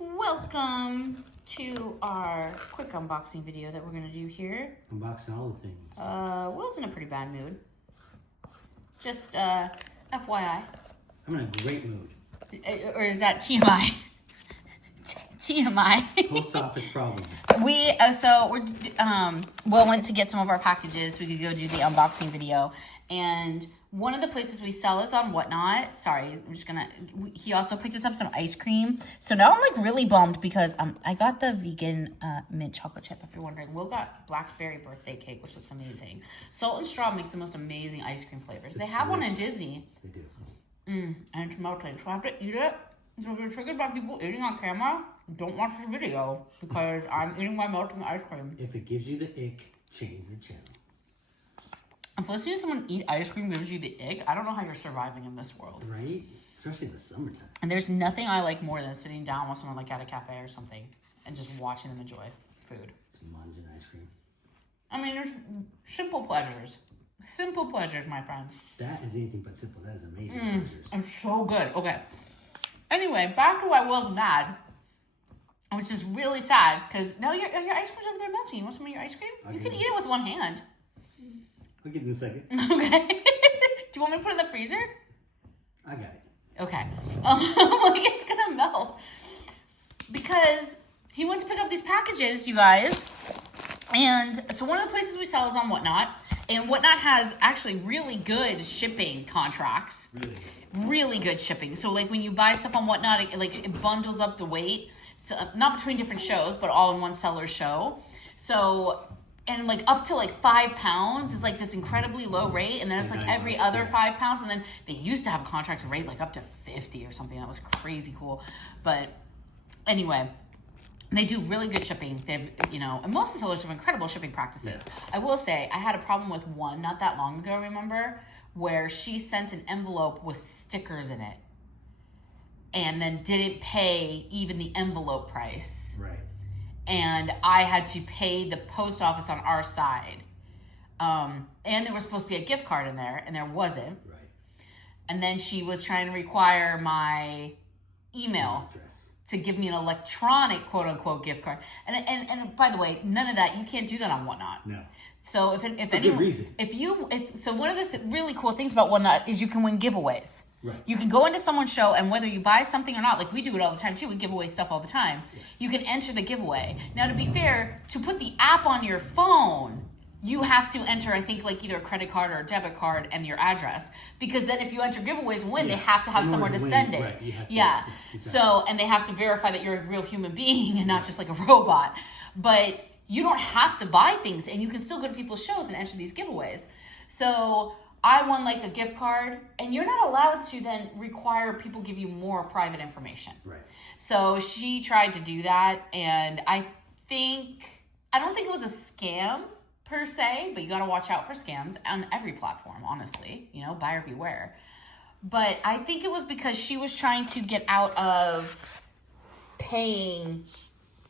Welcome to our quick unboxing video that we're going to do here. Unboxing all the things. Will's in a pretty bad mood. Just FYI. I'm in a great mood. Or is that TMI? TMI. Post office problems. Will went to get some of our packages. We could go do the unboxing video. And one of the places we sell is on Whatnot. Sorry, he also picked us up some ice cream. So now I'm like really bummed because I got the vegan mint chocolate chip, if you're wondering. Will got blackberry birthday cake, which looks amazing. Salt and Straw makes the most amazing ice cream flavors. They have one in Disney. They do. And it's melting, so I have to eat it. So if you're triggered by people eating on camera, don't watch this video because I'm eating my melting ice cream. If it gives you the ick, change the channel. If listening to someone eat ice cream gives you the ick, I don't know how you're surviving in this world. Right? Especially in the summertime. And there's nothing I like more than sitting down with someone like at a cafe or something and just watching them enjoy food. Some munging ice cream. I mean, there's simple pleasures. Simple pleasures, my friends. That is anything but simple. That is amazing pleasures. It's so good. Okay. Anyway, back to why Will's mad, which is really sad because now your ice cream's over there melting. You want some of your ice cream? You can eat it with one hand. I'll get it in a second. Okay. Do you want me to put it in the freezer? I got it. Okay. Like it's gonna melt because he went to pick up these packages, you guys. And so one of the places we sell is on Whatnot. And Whatnot has actually really good shipping contracts. Really good shipping. So like when you buy stuff on Whatnot, it bundles up the weight. So not between different shows, but all in one seller's show. So, and like up to like 5 pounds is like this incredibly low rate. And then it's like every other 5 pounds. And then they used to have a contract rate like up to 50 or something. That was crazy cool. But anyway, they do really good shipping. They've, and most of the sellers have incredible shipping practices. I will say, I had a problem with one not that long ago, remember, where she sent an envelope with stickers in it and then didn't pay even the envelope price. Right. And I had to pay the post office on our side. And there was supposed to be a gift card in there, and there wasn't. Right. And then she was trying to require my email address to give me an electronic quote-unquote gift card. And by the way, none of that, you can't do that on Whatnot. No. So if anyone, good reason. So one of the really cool things about Whatnot is you can win giveaways. Right. You can go into someone's show, and whether you buy something or not, like we do it all the time too, we give away stuff all the time. Yes. You can enter the giveaway. Now, to be fair, to put the app on your phone, you have to enter, I think, like either a credit card or a debit card and your address. Because then if you enter giveaways and win, they have to have somewhere to send it. Right. Exactly. So, and they have to verify that you're a real human being and not just like a robot. But you don't have to buy things, and you can still go to people's shows and enter these giveaways. So I won like a gift card, and you're not allowed to then require people give you more private information. Right. So she tried to do that, and I don't think it was a scam per se, but you got to watch out for scams on every platform, honestly, buyer beware. But I think it was because she was trying to get out of paying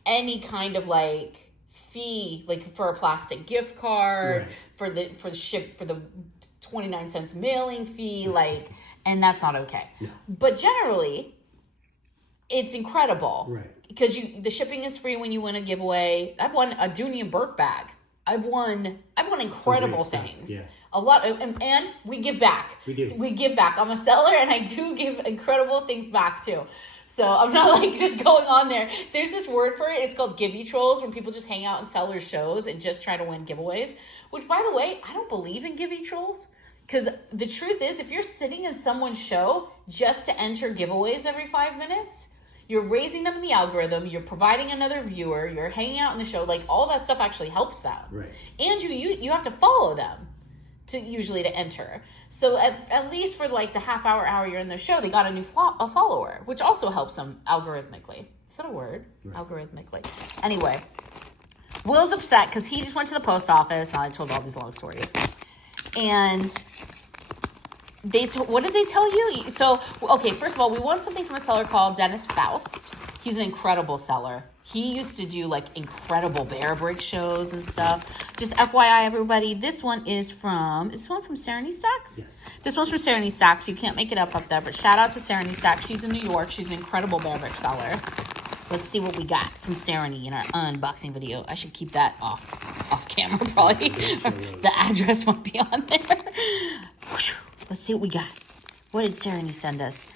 any kind of like fee, like for a plastic gift card, right, for the 29 cents mailing fee, like, and that's not okay. Yeah. But generally, it's incredible. Right. Because the shipping is free when you win a giveaway. I've won a Dooney and Burke bag. I've won incredible things. Yeah. A lot, and we give back. We do. We give back. I'm a seller, and I do give incredible things back too. So I'm not like just going on there. There's this word for it. It's called givey trolls, where people just hang out in sellers' shows and just try to win giveaways. Which, by the way, I don't believe in givey trolls. Because the truth is, if you're sitting in someone's show just to enter giveaways every 5 minutes, you're raising them in the algorithm, you're providing another viewer, you're hanging out in the show, like all that stuff actually helps them. Right. And you have to follow them to enter. So at least for like the half hour you're in their show, they got a follower, which also helps them algorithmically. Is that a word? Right. Algorithmically. Anyway, Will's upset because he just went to the post office. Now I told all these long stories. And what did they tell you? So, okay, first of all, we won something from a seller called Dennis Faust. He's an incredible seller. He used to do like incredible bearbrick shows and stuff. Just FYI, everybody, this one from seranistacks? Yes. This one's from seranistacks. You can't make it up there, but shout out to seranistacks. She's in New York. She's an incredible bearbrick seller. Let's see what we got from Serenity in our unboxing video. I should keep that off camera probably. The address won't be on there. Let's see what we got. What did Serenity send us?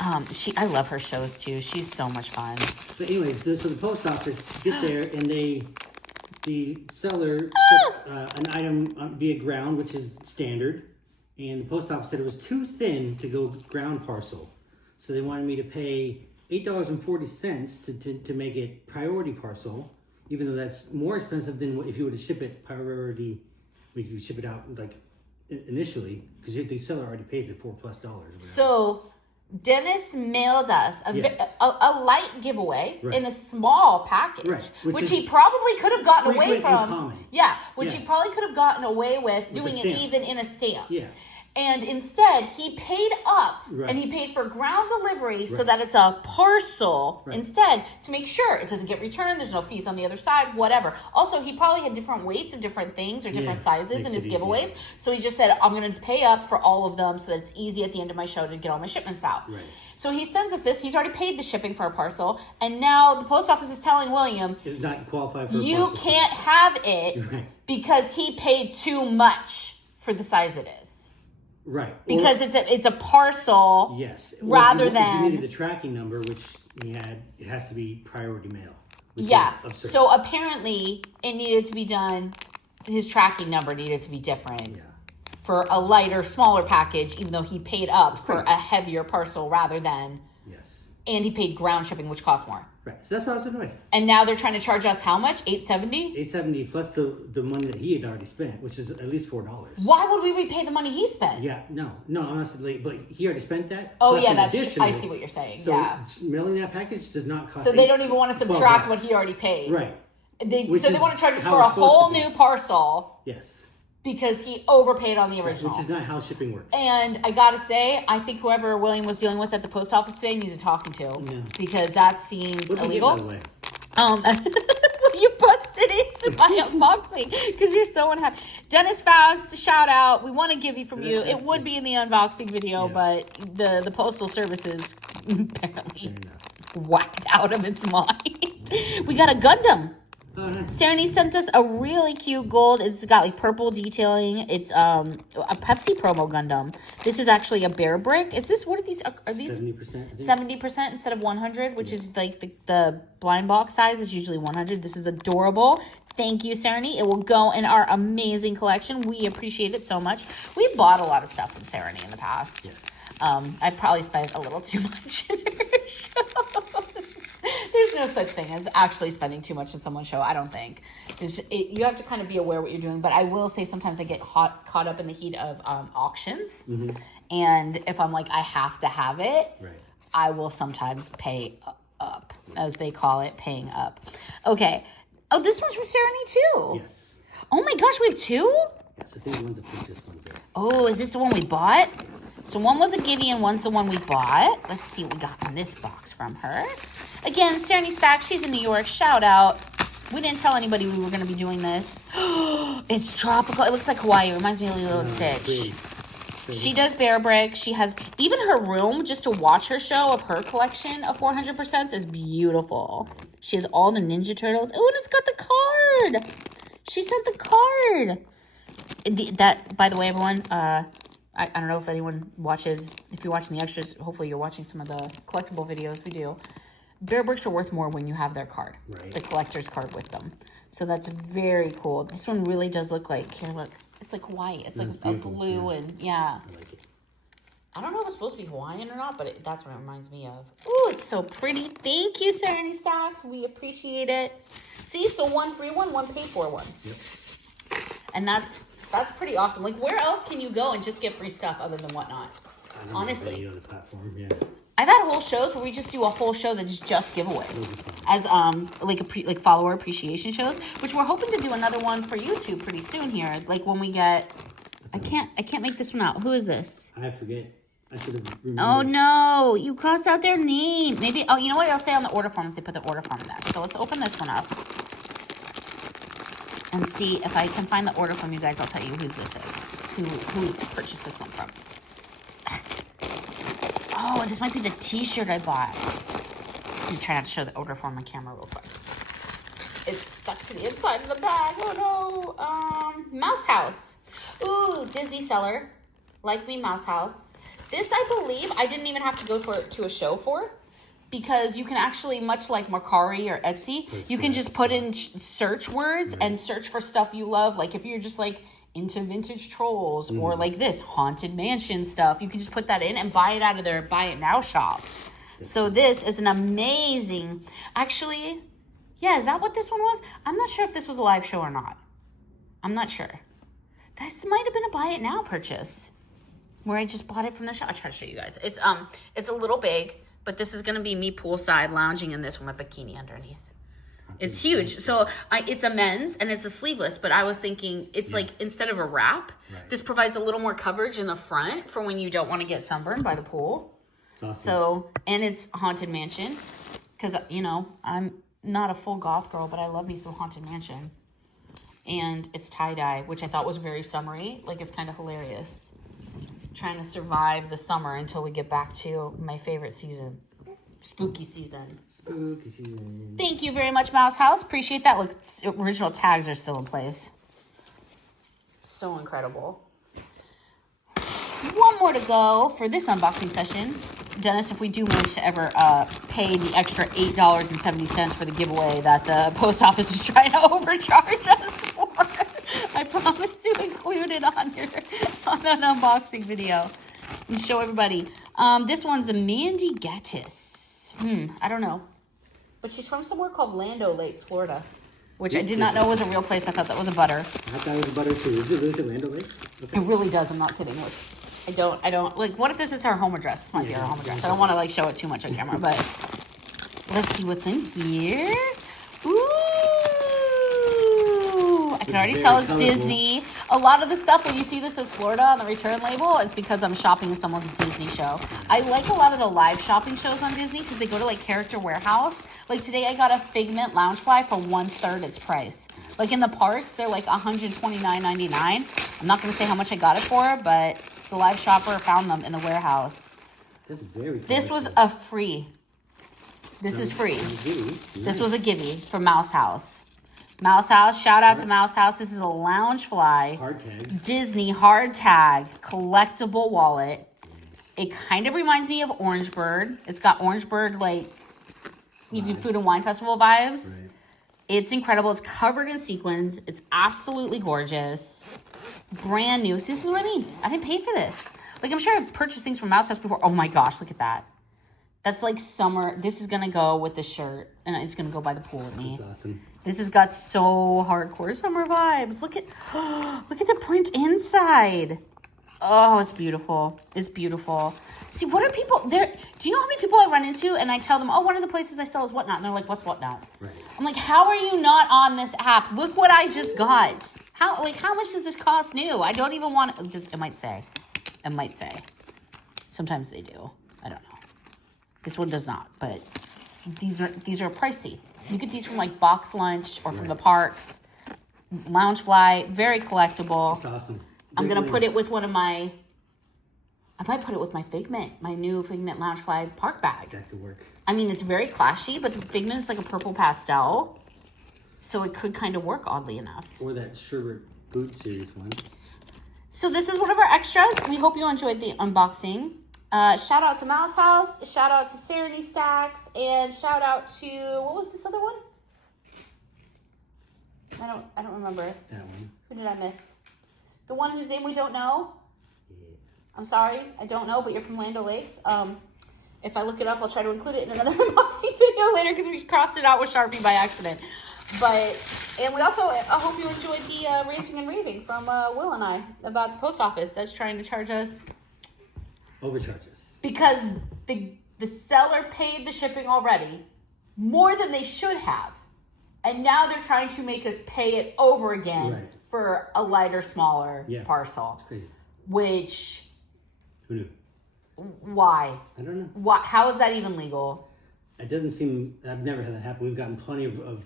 I love her shows too. She's so much fun. So anyways, so the post office get there and the seller took an item via ground, which is standard, and the post office said it was too thin to go ground parcel. So they wanted me to pay $8.40 to make it priority parcel, even though that's more expensive than if you were to ship it priority, if you ship it out like initially, because the seller already pays it $4+. So Dennis mailed us a light giveaway in a small package, which he probably could have gotten away from. He probably could have gotten away with doing it even in a stamp. Yeah. And instead, he paid up, and he paid for ground delivery so that it's a parcel instead, to make sure it doesn't get returned, there's no fees on the other side, whatever. Also, he probably had different weights of different things or different sizes in his giveaways. So he just said, I'm going to pay up for all of them so that it's easy at the end of my show to get all my shipments out. So he sends us this. He's already paid the shipping for a parcel, and now the post office is telling William, it's not qualified for you can't have it because he paid too much for the size it is. Because it's a parcel. Yes. Rather if than you needed the tracking number, which he had, it has to be priority mail. Which is absurd. So apparently it needed to be done. His tracking number needed to be different for a lighter, smaller package, even though he paid up for a heavier parcel rather than. And he paid ground shipping, which cost more. So that's why I was annoyed. And now they're trying to charge us how much? $8.70? $8.70 plus the money that he had already spent, which is at least $4. Why would we repay the money he spent? No, honestly, but he already spent that. Oh yeah, I see what you're saying. So mailing that package does not cost. So they don't even want to subtract what he already paid. They want to charge us for a whole new parcel. Because he overpaid on the original. Which is not how shipping works. And I gotta say, I think whoever William was dealing with at the post office today needs a talking to. Because that seems illegal. What did you get, by the way? You busted into my unboxing because you're so unhappy. Dennis Faust, shout out. We want to give you from you. It would be in the unboxing video, but the postal services apparently whacked out of its mind. We got a Gundam. Oh, nice. Serenity sent us a really cute gold. It's got like purple detailing. It's a Pepsi promo Gundam. This is actually a bearbrick. Is this, what are these? Are these 70%? 70% instead of 100, which is like the blind box size is usually 100. This is adorable. Thank you, Serenity. It will go in our amazing collection. We appreciate it so much. We've bought a lot of stuff from Serenity in the past. I probably spent a little too much in her show. There's no such thing as actually spending too much in someone's show, I don't think. You have to kind of be aware what you're doing. But I will say sometimes I get caught up in the heat of auctions. And if I'm like, I have to have it, I will sometimes pay up, as they call it, paying up. Okay. Oh, this one's from Serenity too. Yes. Oh my gosh, we have two? Yes, I think the one's a purchase, one's there. Oh, is this the one we bought? So one was a gimme and one's the one we bought. Let's see what we got in this box from her. Again, seranistacks, she's in New York. Shout out. We didn't tell anybody we were going to be doing this. It's tropical. It looks like Hawaii. It reminds me of Lilo and Stitch. She does bearbrick. She has, even her room, just to watch her show of her collection of 400% is beautiful. She has all the Ninja Turtles. Oh, and it's got the card. She sent the card. That, by the way, everyone, I don't know if anyone watches, if you're watching the extras, hopefully you're watching some of the collectible videos we do. Bearbricks are worth more when you have their card, the collector's card with them. So that's very cool. This one really does look like, here, look, it's like white. It's like a blue and, I like it. I don't know if it's supposed to be Hawaiian or not, but that's what it reminds me of. Ooh, it's so pretty. Thank you, seranistacks. We appreciate it. See, so one free one, one paid for one. And that's pretty awesome. Like, where else can you go and just get free stuff other than Whatnot? Honestly. On the platform, I've had whole shows where we just do a whole show that's just giveaways as like follower appreciation shows, which we're hoping to do another one for YouTube pretty soon here. Like when we get, I can't make this one out. Who is this? I forget. I should have remembered. Oh no, you crossed out their name. Maybe. Oh, you know what? I'll say on the order form if they put the order form in that. So let's open this one up and see if I can find the order from you guys. I'll tell you whose this is. Who purchased this one from? Oh, this might be the t-shirt I bought. I'm trying to show the order form on camera real quick. It's stuck to the inside of the bag. Oh no. Mousehouse. Ooh, Disney seller. Like me, Mousehouse. This, I believe, I didn't even have to go to a show for, because you can actually, much like Mercari or Etsy, you can just put in search words and search for stuff you love. Like if you're just like into vintage trolls or like this haunted mansion stuff, you can just put that in and buy it out of their buy it now shop. So this is an amazing, actually, yeah, is that what this one was? I'm not sure if this was a live show or not. I'm not sure. This might have been a buy it now purchase where I just bought it from the shop. I'll try to show you guys. It's a little big, but this is going to be me poolside lounging in this with my bikini underneath. It's huge. So it's a men's and it's a sleeveless, but I was thinking it's like instead of a wrap, this provides a little more coverage in the front for when you don't want to get sunburned by the pool. Awesome. So, and it's Haunted Mansion because, you know, I'm not a full goth girl, but I love me some Haunted Mansion. And it's tie-dye, which I thought was very summery. Like, it's kind of hilarious. Trying to survive the summer until we get back to my favorite season. Spooky season. Spooky season. Thank you very much, Mousehouse. Appreciate that. Look, original tags are still in place. So incredible. One more to go for this unboxing session. Dennis, if we do manage to ever pay the extra $8.70 for the giveaway that the post office is trying to overcharge us for, I promise to include it on an unboxing video and show everybody. This one's a Mandy Gattis. I don't know. But she's from somewhere called Lando Lakes, Florida, which I did not know was a real place. I thought that was a butter. I thought it was a butter too. Is it really the Lando Lakes? Okay. It really does. I'm not kidding. Look. I don't, like, what if this is her home address? This might be her home address. I don't want to, like, show it too much on camera, but let's see what's in here. Ooh! I can already tell it's colorful. Disney. A lot of the stuff, when you see this as Florida on the return label, it's because I'm shopping in someone's Disney show. I like a lot of the live shopping shows on Disney because they go to, like, Character Warehouse. Like, today I got a Figment loungefly for 1/3 its price. Like, in the parks, they're, like, $129.99. I'm not going to say how much I got it for, but the live shopper found them in the warehouse. That's very cool. This was a free. This is free. Nice. This was a gimme from Mousehouse. Mousehouse, shout out to Mousehouse. This is a loungefly. Hard tag. Disney hard tag collectible wallet. It kind of reminds me of Orange Bird. It's got Orange Bird, like, you do Food and Wine Festival vibes. Right. It's incredible. It's covered in sequins. It's absolutely gorgeous. Brand new. See, this is what I mean. I didn't pay for this. Like, I'm sure I've purchased things from Mousehouse before. Oh my gosh, look at that. That's like summer. This is going to go with the shirt, and it's going to go by the pool with me. That's awesome. This has got so hardcore summer vibes. Look at the print inside. Oh, it's beautiful. It's beautiful. See, what are people there? Do you know how many people I run into and I tell them, oh, one of the places I sell is Whatnot. And they're like, what's Whatnot? Right. I'm like, how are you not on this app? Look what I just got. How much does this cost new? I don't even want to, it might say. Sometimes they do. I don't know. This one does not, but these are pricey. You get these from like Box Lunch or from the parks. Loungefly, very collectible. That's awesome. I'm going to put it with one of my, I might put it with my Figment, my new Figment Loungefly park bag. That could work. I mean, it's very clashy, but the Figment is like a purple pastel. So it could kind of work, oddly enough. Or that Sherbert Boot Series one. So this is one of our extras. We hope you enjoyed the unboxing. Shout out to Mousehouse. Shout out to seranistacks. And shout out to, what was this other one? I don't remember. That one. Who did I miss? The one whose name we don't know? Yeah. I'm sorry, I don't know, but you're from Lando Lakes. If I look it up, I'll try to include it in another unboxing video later because we crossed it out with Sharpie by accident. And we also, I hope you enjoyed the ranting and raving from Will and I about the post office that's trying to charge us. Overcharge us. Because the seller paid the shipping already, more than they should have. And now they're trying to make us pay it over again for a lighter, smaller parcel. It's crazy. Which... Who knew? Why? I don't know. Why? How is that even legal? It doesn't seem... I've never had that happen. We've gotten plenty of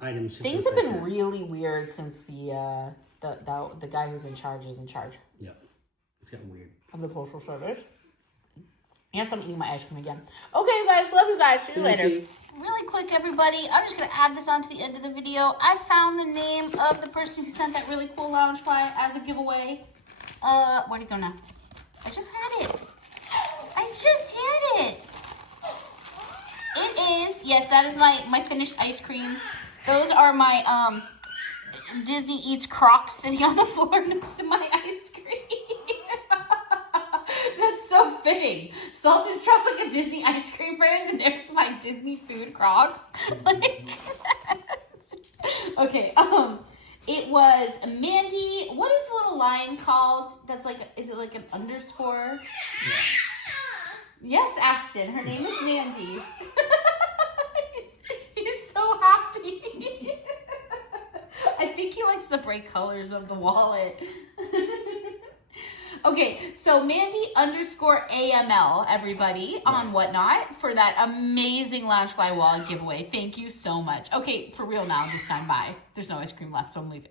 items. Things have been really weird since the guy who's in charge is in charge. Yep. It's gotten weird. Of the Postal Service. Yes, I'm eating my ice cream again. Okay, guys. Love you guys. See you later. you. Really quick, everybody, I'm just going to add this on to the end of the video. I found the name of the person who sent that really cool loungefly as a giveaway. Where'd it go now? I just had it. It is, yes, that is my finished ice cream. Those are my Disney Eats Crocs sitting on the floor next to my ice cream. That's so fitting. Salted Straw's like a Disney ice cream brand, and there's my Disney food Crocs. Okay, it was Mandy. What is the little line called? That's like, is it like an underscore? Yeah. Yes, Ashton. Her name is Mandy. he's so happy. I think he likes the bright colors of the wallet. Okay, so Mandy_AML, everybody, on Whatnot for that amazing Loungefly wallet giveaway. Thank you so much. Okay, for real now, this time, bye. There's no ice cream left, so I'm leaving.